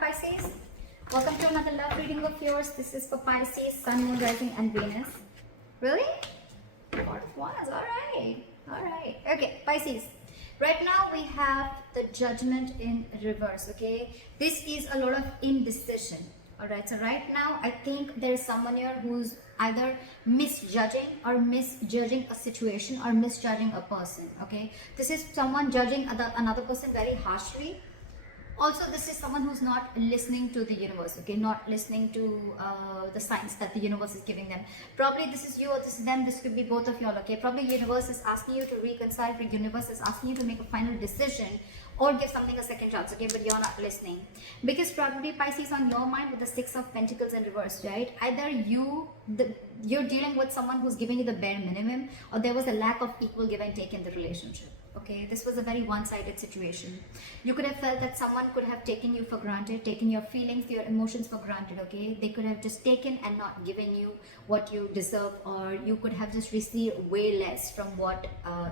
Pisces. Welcome to another love reading of yours. This is for Pisces, Sun, Moon, Rising, and Venus. Really? Part of one is alright. Alright. Okay, Pisces. Right now we have the Judgment in reverse. Okay, this is a lot of indecision. Alright, so right now I think there is someone here who's either misjudging or misjudging a situation or misjudging a person. Okay, this is someone judging another person very harshly. Also, this is someone who's not listening to the universe, okay, not listening to the signs that the universe is giving them. Probably this is you or this is them, this could be both of y'all, okay. Probably the universe is asking you to reconcile, the universe is asking you to make a final decision or give something a second chance, okay, but you're not listening. Because probably Pisces on your mind with the Six of Pentacles in reverse, right? Either you're dealing with someone who's giving you the bare minimum, or there was a lack of equal give and take in the relationship. Okay, this was a very one-sided situation. You could have felt that someone could have taken you for granted, taken your feelings, your emotions for granted, okay? They could have just taken and not given you what you deserve, or you could have just received way less from what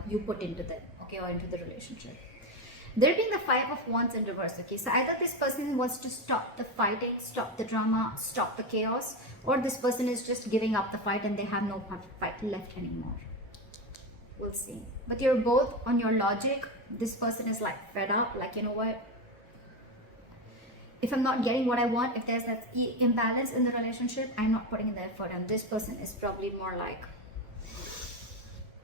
you put into them, okay, or into the relationship. There being the Five of Wands in reverse, okay? So either this person wants to stop the fighting, stop the drama, stop the chaos, or this person is just giving up the fight and they have no fight left anymore. We'll see. But you're both on your logic. This person is like fed up, like, you know what, if I'm not getting what I want, if there's that imbalance in the relationship, I'm not putting in the effort. And this person is probably more like,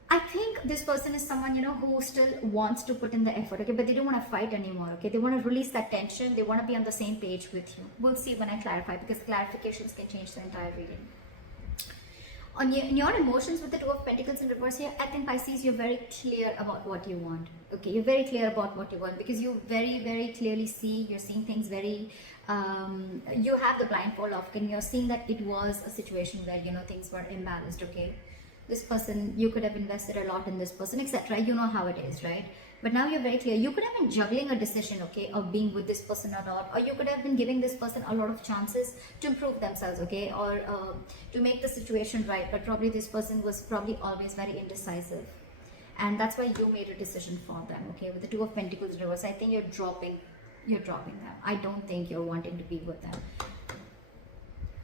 I think this person is someone, you know, who still wants to put in the effort, okay, but they don't want to fight anymore, okay. They want to release that tension. They want to be on the same page with you. We'll see when I clarify, because clarifications can change the entire reading. On your emotions with the Two of Pentacles in reverse here, I think Pisces, you're very clear about what you want. Okay, you're very clear about what you want, because you very, very clearly see, you're seeing things very, you have the blindfold off, and you're seeing that it was a situation where, you know, things were imbalanced, okay. This person, you could have invested a lot in this person, etc. You know how it is, right? But now you're very clear. You could have been juggling a decision, okay, of being with this person or not, or you could have been giving this person a lot of chances to improve themselves, okay, or to make the situation right. But probably this person was probably always very indecisive, and that's why you made a decision for them, okay. With the Two of Pentacles reverse, I think you're dropping them. I don't think you're wanting to be with them.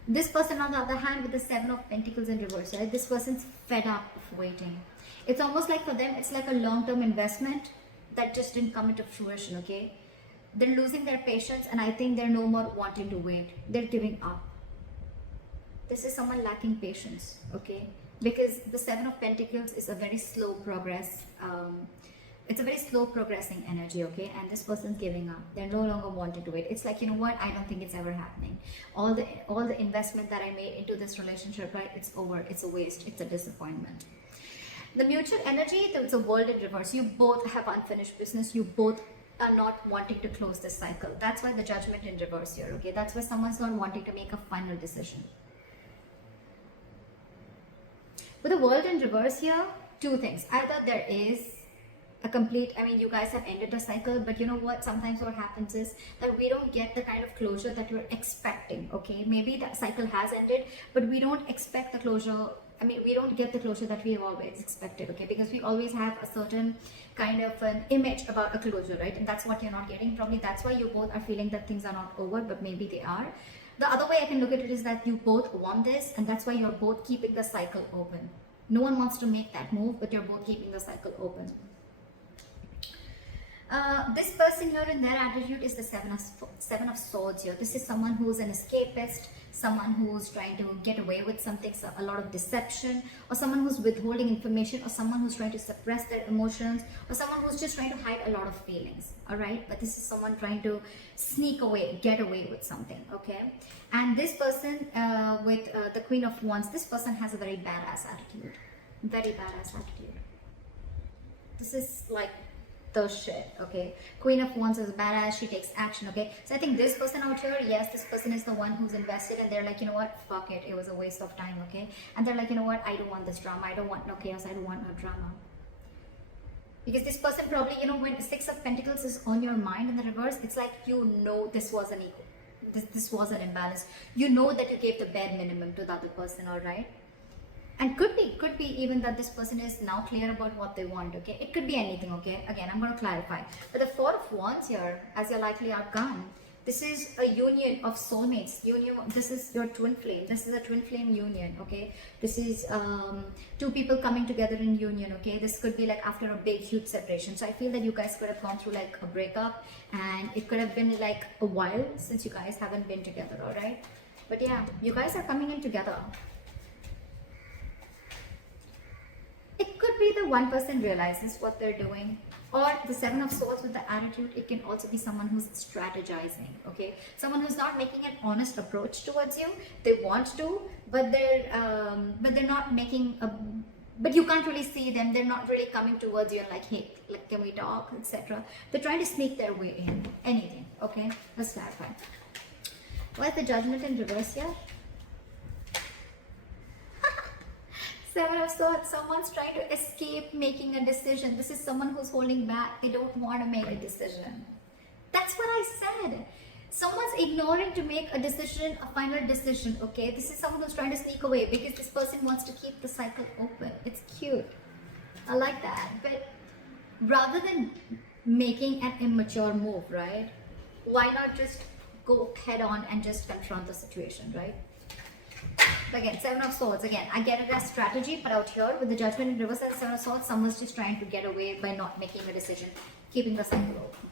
This person, on the other hand, with the Seven of Pentacles in reverse, right? This person's fed up of waiting. It's almost like for them, it's like a long-term investment that just didn't come into fruition, okay? They're losing their patience, and I think they're no more wanting to wait. They're giving up. This is someone lacking patience, okay? Because the Seven of Pentacles is a very slow progress. It's a very slow progressing energy, okay? And this person's giving up. They're no longer wanting to wait. It's like, you know what? I don't think it's ever happening. All the investment that I made into this relationship, right? It's over. It's a waste. It's a disappointment. The mutual energy, it's a World in reverse. You both have unfinished business. You both are not wanting to close this cycle. That's why the Judgment in reverse here, okay? That's why someone's not wanting to make a final decision. With the World in reverse here, two things. Either there is a complete, I mean, you guys have ended a cycle, but you know what, sometimes what happens is that we don't get the kind of closure that you're expecting, okay? Maybe that cycle has ended, but we don't expect the closure. I mean, we don't get the closure that we have always expected, okay? Because we always have a certain kind of an image about a closure, right? And that's what you're not getting. Probably that's why you both are feeling that things are not over, but maybe they are. The other way I can look at it is that you both want this, and that's why you're both keeping the cycle open. No one wants to make that move, but you're both keeping the cycle open. This person here, in their attitude, is the Seven of Swords here. This is someone who's an escapist, someone who's trying to get away with something, so a lot of deception, or someone who's withholding information, or someone who's trying to suppress their emotions, or someone who's just trying to hide a lot of feelings, all right? But this is someone trying to sneak away, get away with something, okay? And this person with the Queen of Wands, this person has a very badass attitude, very badass attitude. This is like the shit, okay? Queen of Wands is badass. She takes action, okay? So I think this person out here, yes, this person is the one who's invested, and they're like, you know what, fuck it, it was a waste of time, okay? And they're like, you know what, I don't want this drama, I don't want no chaos, I don't want no drama. Because this person probably, you know, when the Six of Pentacles is on your mind in the reverse, it's like, you know, this was an equal, this was an imbalance. You know that you gave the bare minimum to the other person, all right? And could be even that this person is now clear about what they want, okay? It could be anything, okay? Again, I'm going to clarify. But the Four of Wands here, as your likely outcome, This is a union of soulmates. This is your twin flame. This is a twin flame union. Okay. This is two people coming together in union. Okay. This could be like after a big, huge separation. So I feel that you guys could have gone through like a breakup, and it could have been like a while since you guys haven't been together. All right. But yeah, you guys are coming in together. It could be the one person realizes what they're doing, or the Seven of Swords with the attitude. It can also be someone who's strategizing. Okay, someone who's not making an honest approach towards you. They want to, but they're not making a. But you can't really see them. They're not really coming towards you and like, hey, like, can we talk, etc. They're trying to sneak their way in. Anything. Okay, let's clarify. Why is the Judgment in reverse here? Seven of Swords, someone's trying to escape making a decision. This is someone who's holding back. They don't want to make a decision. That's what I said. Someone's ignoring to make a decision, a final decision, okay? This is someone who's trying to sneak away because this person wants to keep the cycle open. It's cute. I like that. But rather than making an immature move, right? Why not just go head on and just confront the situation, right? Again, Seven of Swords. Again, I get it as strategy, but out here with the Judgment in reverse and Seven of Swords, someone's just trying to get away by not making a decision, keeping the cycle open.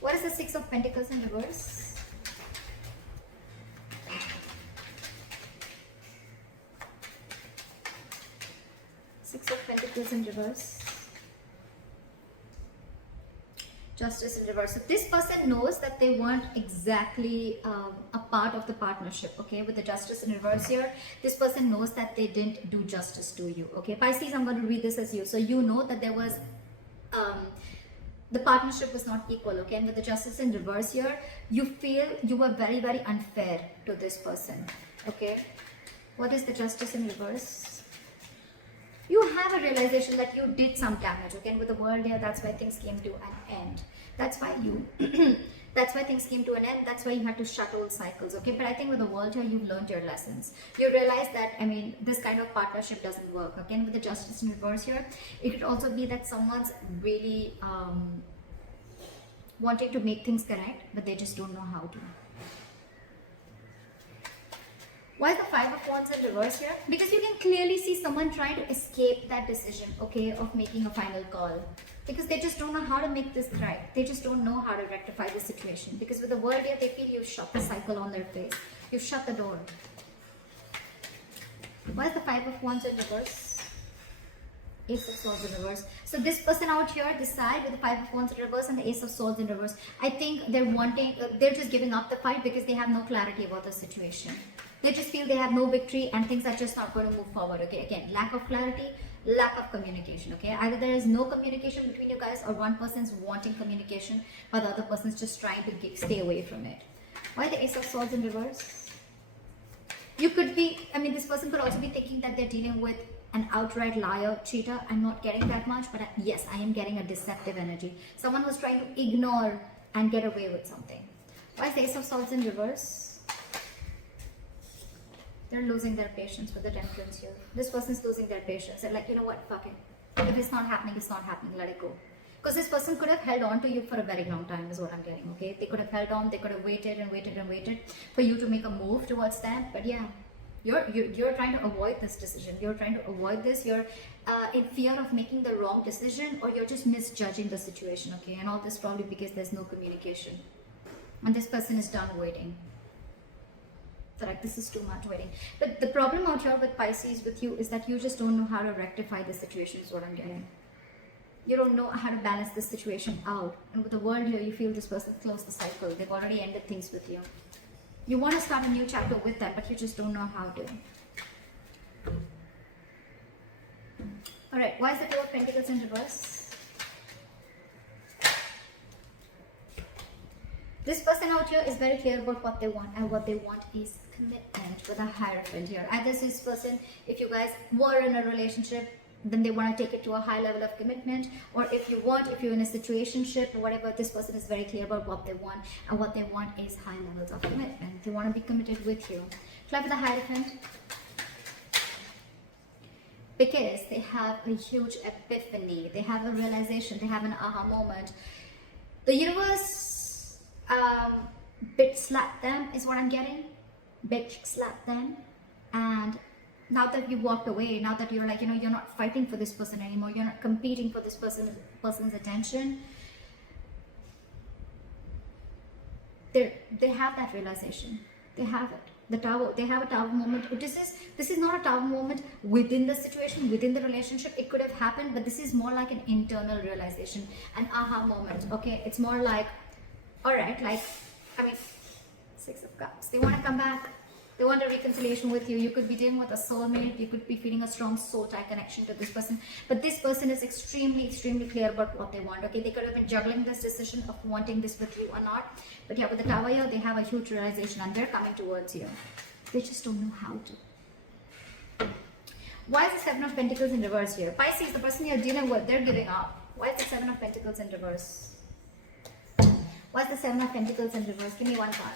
What is the Six of Pentacles in reverse? Six of Pentacles in reverse. Justice in reverse. So this person knows that they weren't exactly a part of the partnership. Okay, with the Justice in reverse here, this person knows that they didn't do justice to you. Okay, Pisces, I'm going to read this as you. So you know that there was the partnership was not equal. Okay, and with the Justice in reverse here, you feel you were very, very unfair to this person. Okay, what is the Justice in reverse? You have a realization that you did some damage. Okay, and with the World here, that's why things came to an end. That's why you that's why things came to an end. That's why you had to shut old cycles. Okay, but I think with the World here, you've learned your lessons. You realize that, I mean, this kind of partnership doesn't work. Okay, and with the Justice in reverse here, it could also be that someone's really wanting to make things correct, but they just don't know how to. Why is the Five of Wands in reverse here? Because you can clearly see someone trying to escape that decision, okay, of making a final call. Because they just don't know how to make this right. They just don't know how to rectify the situation. Because with the World here, they feel you've shut the cycle on their face. You've shut the door. Why is the Five of Wands in reverse? Ace of Swords in reverse. So this person out here, this side with the Five of Wands in reverse and the Ace of Swords in reverse, I think they're wanting, they're just giving up the fight because they have no clarity about the situation. They just feel they have no victory and things are just not going to move forward. Okay, again, lack of clarity, lack of communication. Okay, either there is no communication between you guys, or one person's wanting communication but the other person's just trying to stay away from it. Why the Ace of Swords in reverse? You could be, I mean, this person could also be thinking that they're dealing with an outright liar, cheater. I'm not getting that much, but yes, I am getting a deceptive energy. Someone who's trying to ignore and get away with something. Why is the Ace of Swords in reverse? They're losing their patience with the Temperance here. This person's losing their patience. They're like, you know what, fuck it. If it's not happening, it's not happening. Let it go. Because this person could have held on to you for a very long time is what I'm getting, okay? They could have held on. They could have waited and waited and waited for you to make a move towards them. But yeah, you're trying to avoid this decision. You're trying to avoid this. You're in fear of making the wrong decision, or you're just misjudging the situation, okay? And all this probably because there's no communication. And this person is done waiting. Like, this is too much waiting. But the problem out here with Pisces, with you, is that you just don't know how to rectify the situation is what I'm getting. You don't know how to balance this situation out. And with the World here, you feel this person closed the cycle. They've already ended things with you. You want to start a new chapter with them, but you just don't know how to. Alright, why is the Two of Pentacles in reverse? This person out here is very clear about what they want, and what they want is commitment with a Hierophant here. Either this person, if you guys were in a relationship, then they want to take it to a high level of commitment, or if you're in a situationship or whatever, this person is very clear about what they want, and what they want is high levels of commitment. They want to be committed with you. Fly with the Hierophant. Because they have a huge epiphany, they have a realization, they have an aha moment. The universe bitch slap them is what I'm getting. Bitch slap them. And now that you walked away, now that you're like, you're not fighting for this person anymore, you're not competing for this person's attention, they have that realization. They have it. They have a tower moment. This is not a tower moment within the situation, within the relationship. It could have happened, but this is more like an internal realization, an aha moment. Okay, it's more like, all right, Six of Cups. They want to come back. They want a reconciliation with you. You could be dealing with a soulmate. You could be feeling a strong soul tie connection to this person. But this person is extremely, extremely clear about what they want. Okay, they could have been juggling this decision of wanting this with you or not. But yeah, with the Tower here, they have a huge realization and they're coming towards you. They just don't know how to. Why is the Seven of Pentacles in reverse here? Pisces, the person you're dealing with, they're giving up. Why is the Seven of Pentacles in reverse? Why is the Seven of Pentacles in reverse? Give me one card.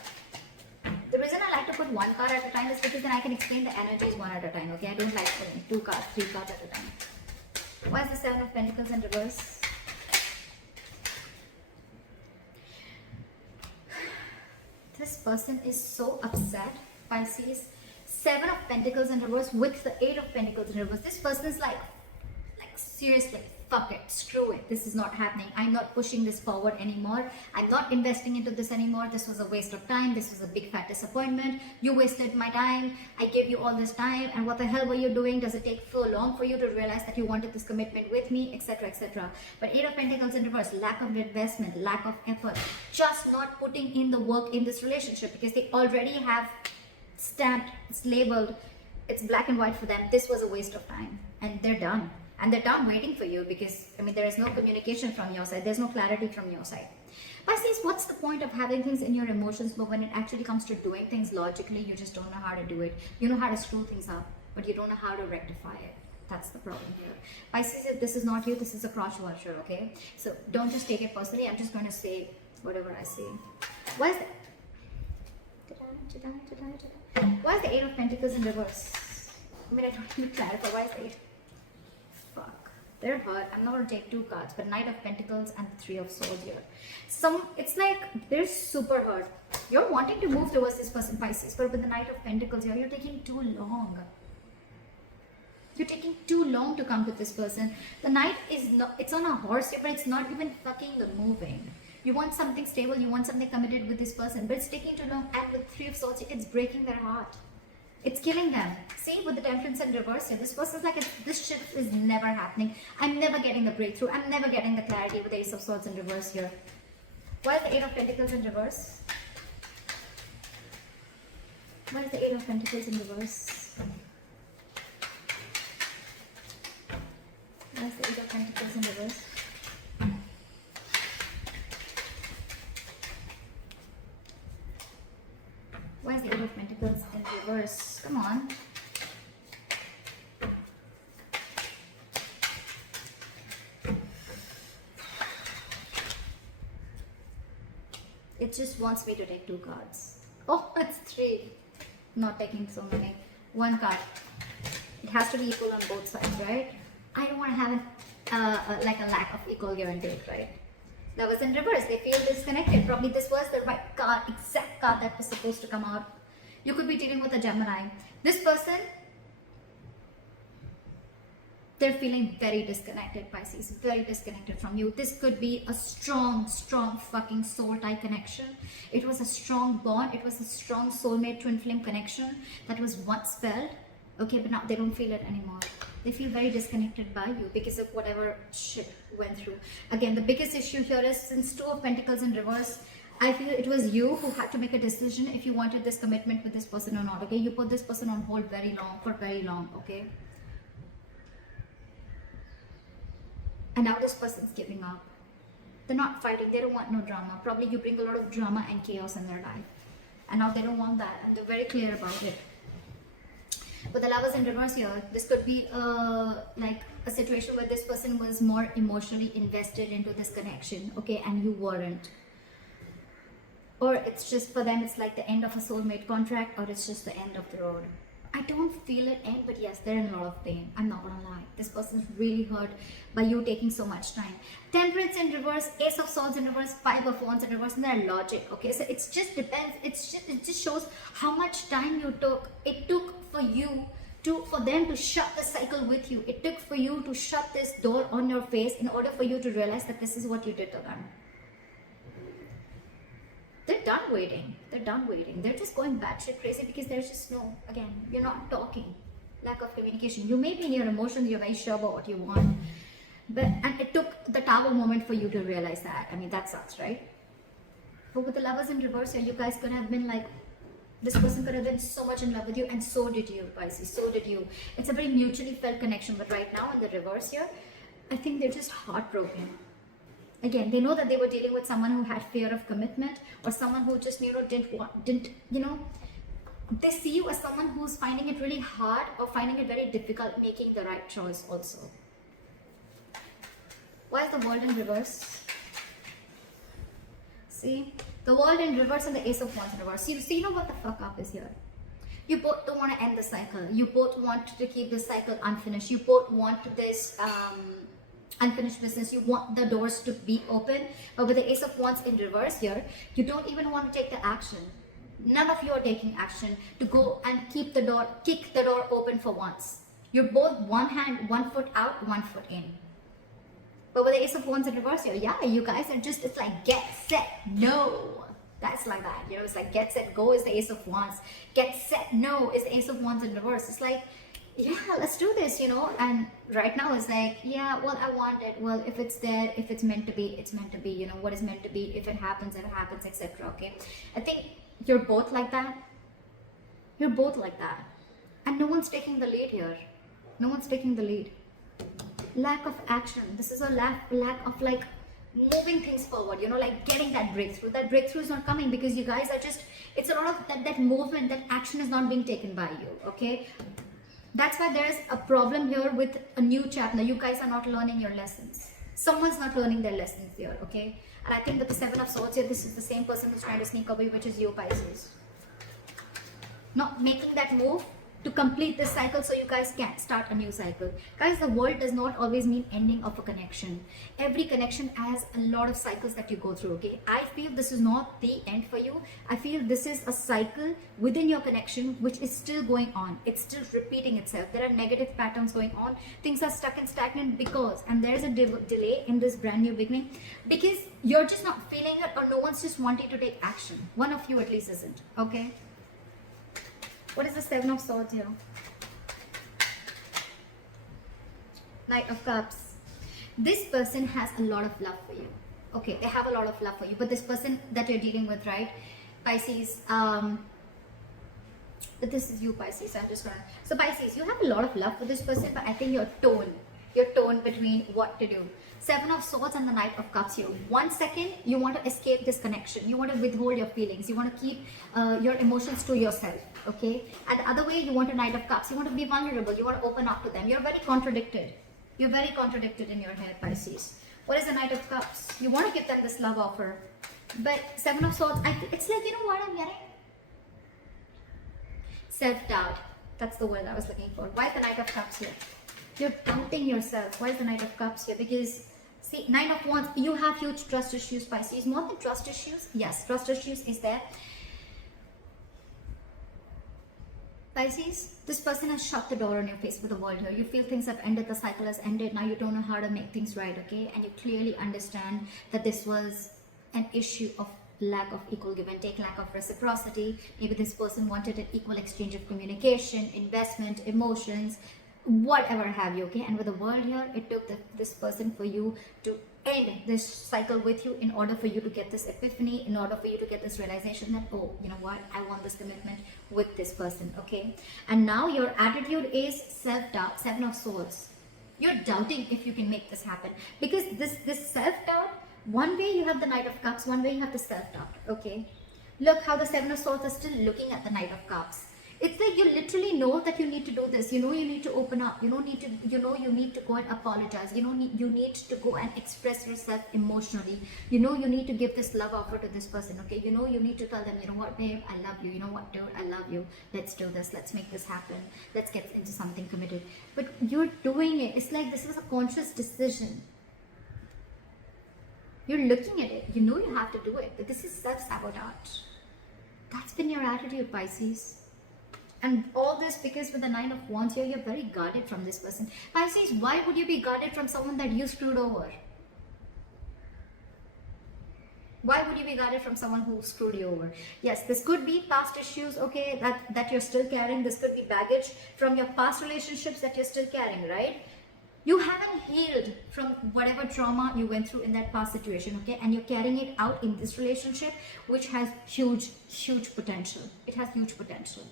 The reason I like to put one card at a time is because then I can explain the energies one at a time, okay? I don't like putting 2 cards, 3 cards at a time. Why is the Seven of Pentacles in reverse? This person is so upset, Pisces. 7 of Pentacles in reverse with the 8 of Pentacles in reverse. This person is like seriously, fuck it, screw it, this is not happening. I'm not pushing this forward anymore. I'm not investing into this anymore. This was a waste of time. This was a big fat disappointment. You wasted my time. I gave you all this time, and what the hell were you doing? Does it take so long for you to realize that you wanted this commitment with me, etc., etc.? But 8 of Pentacles in reverse, lack of investment, lack of effort, just not putting in the work in this relationship, because they already have stamped, it's labeled, it's black and white for them. This was a waste of time, and they're done. And they're done waiting for you because, there is no communication from your side. There's no clarity from your side. Pisces, what's the point of having things in your emotions, but when it actually comes to doing things logically, you just don't know how to do it. You know how to screw things up, but you don't know how to rectify it. That's the problem here. Pisces, if this is not you, this is a cross watcher, okay? So don't just take it personally. I'm just going to say whatever I say. Why is that? Why is the 8 of Pentacles in reverse? I don't even clarify. Why is the 8? Fuck. They're hurt. I'm not going to take 2 cards, but Knight of Pentacles and the 3 of Swords here. It's like they're super hurt. You're wanting to move towards this person, Pisces, but with the Knight of Pentacles here, you're taking too long. You're taking too long to come to this person. The Knight is not, it's on a horse here, but it's not even fucking moving. You want something stable, you want something committed with this person, but it's taking too long, and with 3 of Swords, it's breaking their heart. It's killing them. See, with the Temperance in reverse here, this person's like, this shit is never happening. I'm never getting the breakthrough. I'm never getting the clarity with the Ace of Swords in reverse here. Why is the 8 of Pentacles in reverse? Why is the 8 of Pentacles in reverse? Why is the 8 of Pentacles in reverse? Why is the 8 of Pentacles in reverse? Come on. It just wants me to take 2 cards. Oh, it's 3. Not taking so many. 1 card. It has to be equal on both sides, right? I don't want to have a lack of equal give and take, right? That was in reverse. They feel disconnected. Probably this was the right card, exact card that was supposed to come out. You could be dealing with a Gemini. This person, they're feeling very disconnected, Pisces. Very disconnected from you. This could be a strong, strong fucking soul tie connection. It was a strong bond. It was a strong soulmate twin flame connection that was once felt. Okay, but now they don't feel it anymore. They feel very disconnected by you because of whatever shit went through. Again, the biggest issue here is, since 2 of Pentacles in reverse, I feel it was you who had to make a decision if you wanted this commitment with this person or not. Okay, you put this person on hold for very long. Okay, and now this person's giving up. They're not fighting. They don't want no drama. Probably you bring a lot of drama and chaos in their life, and now they don't want that, and they're very clear about it. But the Lovers in reverse here, this could be like a situation where this person was more emotionally invested into this connection, okay, and you weren't. Or it's just for them, it's like the end of a soulmate contract, or it's just the end of the road. I don't feel it end, but yes, they're in a lot of pain. I'm not gonna lie. This person's really hurt by you taking so much time. Temperance in reverse, Ace of Swords in reverse, Five of Wands in reverse, and their logic. Okay, so it just depends. It just shows how much time you took. It took for you for them to shut the cycle with you. It took for you to shut this door on your face in order for you to realize that this is what you did to them. They're done waiting. They're done waiting. They're just going batshit crazy because there's just no, again, you're not talking. Lack of communication. You may be in your emotions, you're very sure about what you want. And it took the Tower moment for you to realize that. I mean, that sucks, right? But with the Lovers in reverse here, you guys could have been like, this person could have been so much in love with you, and so did you, Pisces. So did you. It's a very mutually felt connection, but right now in the reverse here, I think they're just heartbroken. Again, they know that they were dealing with someone who had fear of commitment, or someone who just didn't they see you as someone who's finding it really hard or finding it very difficult making the right choice also. Why is the World in reverse? See, the World in reverse and the Ace of Wands in reverse. So you know what the fuck up is here. You both don't want to end the cycle. You both want to keep the cycle unfinished. You both want this unfinished business. You want the doors to be open. But with the Ace of Wands in reverse here, you don't even want to take the action. None of you are taking action to go and kick the door open for once. You're both one foot out, 1 foot in. But with the Ace of Wands in reverse here, yeah, you guys are just, it's like get, set, no. That's like that, you know, it's like get, set, go is the Ace of Wands. Get, set, no is the Ace of Wands in reverse. It's like, yeah, let's do this, you know. And right now it's like, yeah, well, I want it. Well, if it's there, if it's meant to be, it's meant to be. You know, what is meant to be, if it happens, etc. Okay, I think you're both like that. You're both like that. And no one's taking the lead here. No one's taking the lead. Lack of action. This is a lack of like moving things forward, you know, like getting that breakthrough. That breakthrough is not coming because you guys are just, it's a lot of that movement, that action is not being taken by you, okay? That's why there's a problem here with a new chapter. You guys are not learning your lessons. Someone's not learning their lessons here, okay? And I think that the Seven of Swords here, this is the same person who's trying to sneak away, which is you, Pisces. Not making that move to complete this cycle so you guys can start a new cycle. Guys, the world does not always mean ending of a connection. Every connection has a lot of cycles that you go through, okay? I feel this is not the end for you. I feel this is a cycle within your connection which is still going on. It's still repeating itself. There are negative patterns going on. Things are stuck and stagnant because, and there is a delay in this brand new beginning because you're just not feeling it, or no one's just wanting to take action. One of you at least isn't, okay? What is the Seven of Swords here? Knight of Cups. This person has a lot of love for you. Okay, they have a lot of love for you. But this person that you're dealing with, right? Pisces, but this is you, Pisces. I'm just gonna... So Pisces, you have a lot of love for this person, but I think your tone between what to do. Seven of Swords and the Knight of Cups here. 1 second, you want to escape this connection. You want to withhold your feelings. You want to keep your emotions to yourself. Okay? And the other way, you want a Knight of Cups. You want to be vulnerable. You want to open up to them. You're very contradicted. You're very contradicted in your head, Pisces. What is the Knight of Cups? You want to give them this love offer. But Seven of Swords, it's like, you know what I'm getting? Self-doubt. That's the word I was looking for. Why is the Knight of Cups here? You're doubting yourself. Why is the Knight of Cups here? Because, see, Nine of Wands, you have huge trust issues, Pisces. More than trust issues, yes, trust issues is there. Pisces, this person has shut the door on your face with the world here. You feel things have ended, the cycle has ended, now you don't know how to make things right, okay? And you clearly understand that this was an issue of lack of equal give and take, lack of reciprocity. Maybe this person wanted an equal exchange of communication, investment, emotions, whatever have you, okay? And with the world here, it took this person for you to end this cycle with you in order for you to get this epiphany, in order for you to get this realization that, oh, you know what, I want this commitment with this person, okay? And now your attitude is self-doubt. Seven of Swords. You're doubting if you can make this happen, because this self-doubt, one way you have the Knight of Cups, one way you have the self-doubt, okay? Look how the Seven of Swords are still looking at the Knight of Cups. It's like you literally know that you need to do this. You know you need to open up. You need to go and apologize. You need to go and express yourself emotionally. You need to give this love offer to this person. Okay. You need to tell them, you know what, babe, I love you. You know what, dude, I love you. Let's do this. Let's make this happen. Let's get into something committed. But you're doing it. It's like this is a conscious decision. You're looking at it. You know you have to do it. But this is self-sabotage. That's been your attitude, Pisces. And all this because with the Nine of Wands here, you're very guarded from this person. Pisces, why would you be guarded from someone that you screwed over? Why would you be guarded from someone who screwed you over? Yes, this could be past issues, okay, that you're still carrying. This could be baggage from your past relationships that you're still carrying, right? You haven't healed from whatever trauma you went through in that past situation, okay? And you're carrying it out in this relationship, which has huge, huge potential. It has huge potential.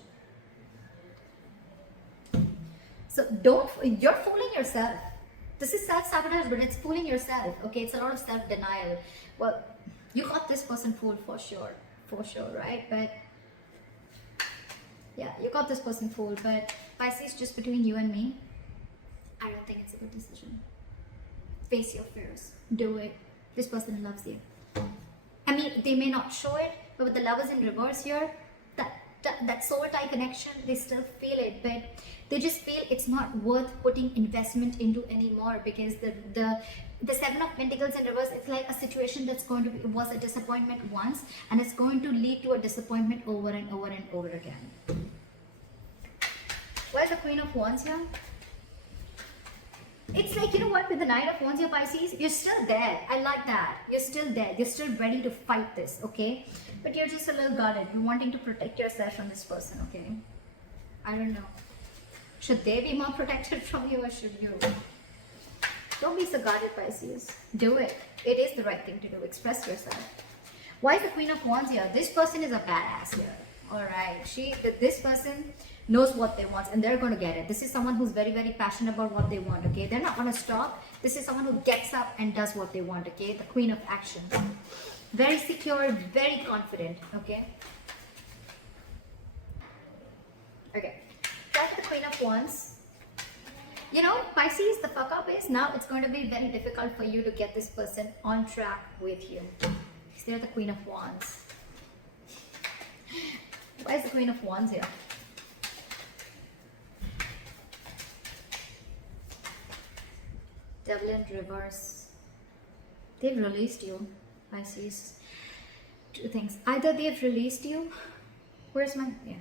So you're fooling yourself. This is self-sabotage, but it's fooling yourself, okay? It's a lot of self-denial. Well, you got this person fooled for sure, right? But yeah, you got this person fooled, but Pisces, just between you and me, I don't think it's a good decision. Face your fears. Do it. This person loves you. I mean, they may not show it, but with the Lovers in reverse here, that soul tie connection, they still feel it, but they just feel it's not worth putting investment into anymore, because the Seven of Pentacles in reverse, it's like a situation that's going to be, was a disappointment once, and it's going to lead to a disappointment over and over and over again. Why is the Queen of Wands here? It's like, you know what, with the Nine of Wands here, Pisces, you're still there. I like that. You're still there. You're still ready to fight this, okay? But you're just a little guarded. You're wanting to protect yourself from this person, okay? I don't know. Should they be more protected from you, or should you? Don't be so guarded, Pisces. Do it. It is the right thing to do. Express yourself. Why is the Queen of Wands here? This person is a badass here. Alright. This person knows what they want and they're going to get it. This is someone who's very, very passionate about what they want, okay? They're not going to stop. This is someone who gets up and does what they want, okay? The Queen of Action. Very secure, very confident, okay? Okay. Back to the Queen of Wands. You know, Pisces, the fuck up is now it's going to be very difficult for you to get this person on track with you. Because they're the Queen of Wands. Why is the Queen of Wands here? Devil in reverse. They've released you, Pisces. Two things. Either they've released you. Where's my... Yeah.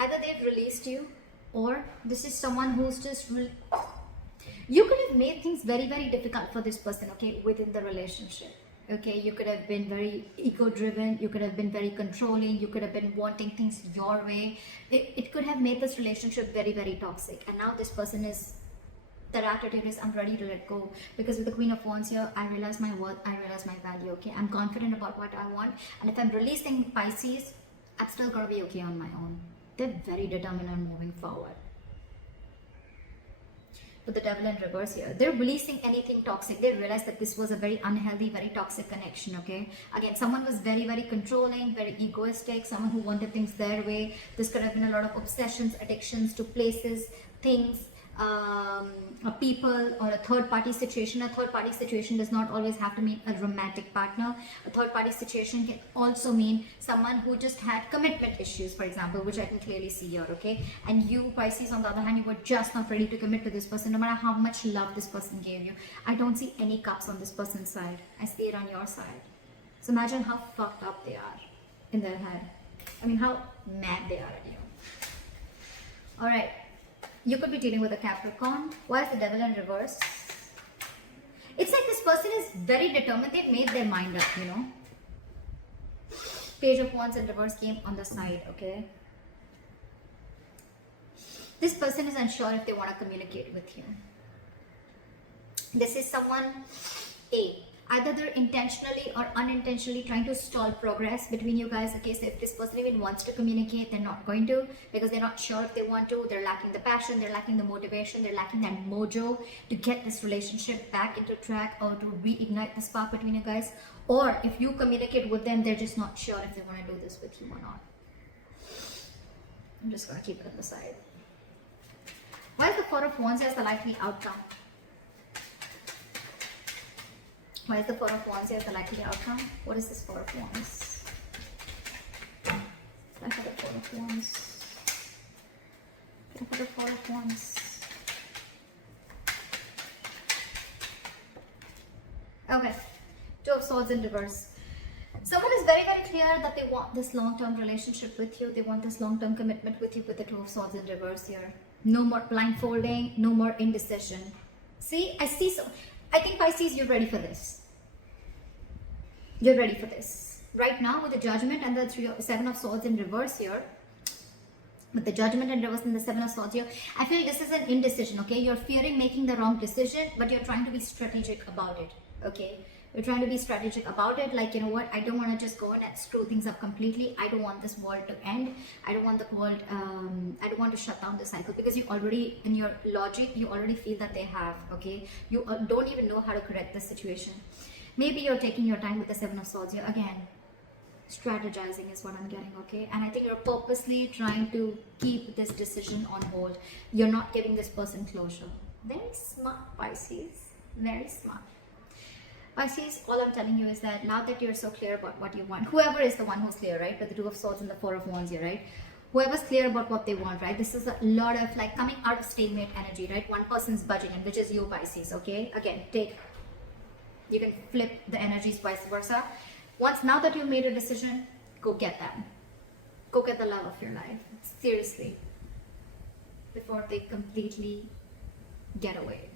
Either they've released you, or this is someone who's just... You could have made things very, very difficult for this person, okay, within the relationship. Okay, you could have been very ego-driven, you could have been very controlling, you could have been wanting things your way. It could have made this relationship very, very toxic. And now this person is... Their attitude is, I'm ready to let go. Because with the Queen of Wands here, I realize my worth, I realize my value, okay? I'm confident about what I want. And if I'm releasing Pisces, I'm still gonna be okay on my own. They're very determined on moving forward. With the Devil in reverse here, they're releasing anything toxic. They realize that this was a very unhealthy, very toxic connection, okay? Again, someone was very, very controlling, very egoistic, someone who wanted things their way. This could have been a lot of obsessions, addictions to places, things, people, or a third-party situation. A third-party situation does not always have to mean a romantic partner. A third-party situation can also mean someone who just had commitment issues, for example, which I can clearly see here, okay? And you, Pisces, on the other hand, you were just not ready to commit to this person, no matter how much love this person gave you. I don't see any cups on this person's side. I see it on your side. So imagine how fucked up they are in their head. I mean, how mad they are at you. Alright. You could be dealing with a Capricorn. Why is the Devil in reverse? It's like this person is very determined. They've made their mind up, you know. Page of Wands in reverse came on the side, okay. This person is unsure if they want to communicate with you. This is someone, either they're intentionally or unintentionally trying to stall progress between you guys. Okay, so if this person even wants to communicate, they're not going to, because they're not sure if they want to. They're lacking the passion, they're lacking the motivation, they're lacking that mojo to get this relationship back into track, or to reignite the spark between you guys. Or if you communicate with them, they're just not sure if they want to do this with you or not. I'm just going to keep it on the side. Why is the Four of Wands as the likely outcome? Why is the Four of Wands as the likely outcome? What is this Four of Wands? Can I have the Four of Wands? Can I have the Four of Wands? Okay, Two of Swords in reverse. Someone is very, very clear that they want this long-term relationship with you. They want this long-term commitment with you with the Two of Swords in reverse here. No more blindfolding, no more indecision. See, I think Pisces, you're ready for this. You're ready for this. Right now with the Judgment and the Seven of Swords in reverse here, with the Judgment in reverse and the Seven of Swords here, I feel this is an indecision, okay? You're fearing making the wrong decision, but you're trying to be strategic about it, okay? You're trying to be strategic about it, like, you know what, I don't want to just go in and screw things up completely. I don't want this world to end. I don't want the world, I don't want to shut down the cycle, because you already, in your logic, you already feel that they have, okay? You don't even know how to correct the situation. Maybe you're taking your time with the Seven of Swords here. Again, strategizing is what I'm getting, okay? And I think you're purposely trying to keep this decision on hold. You're not giving this person closure. Very smart, Pisces. Very smart. Pisces, all I'm telling you is that now that you're so clear about what you want, whoever is the one who's clear, right? With the Two of Swords and the Four of Wands here, right? Whoever's clear about what they want, right? This is a lot of like coming out of stalemate energy, right? One person's budging, and which is you, Pisces, okay? Again, you can flip the energies vice versa. Now that you've made a decision, go get them. Go get the love of your life. Seriously. Before they completely get away.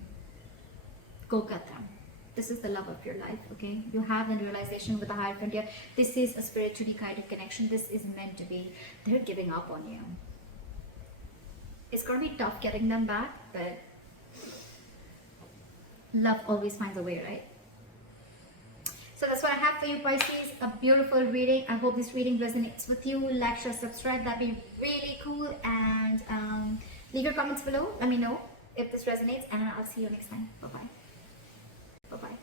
Go get them. This is the love of your life, okay? You have the realization with the Hierophant here. This is a spiritually guided connection. This is meant to be. They're giving up on you. It's going to be tough getting them back, but love always finds a way, right? So that's what I have for you, Pisces. A beautiful reading. I hope this reading resonates with you. Like, share, subscribe. That'd be really cool. And leave your comments below. Let me know if this resonates. And I'll see you next time. Bye-bye. Bye-bye.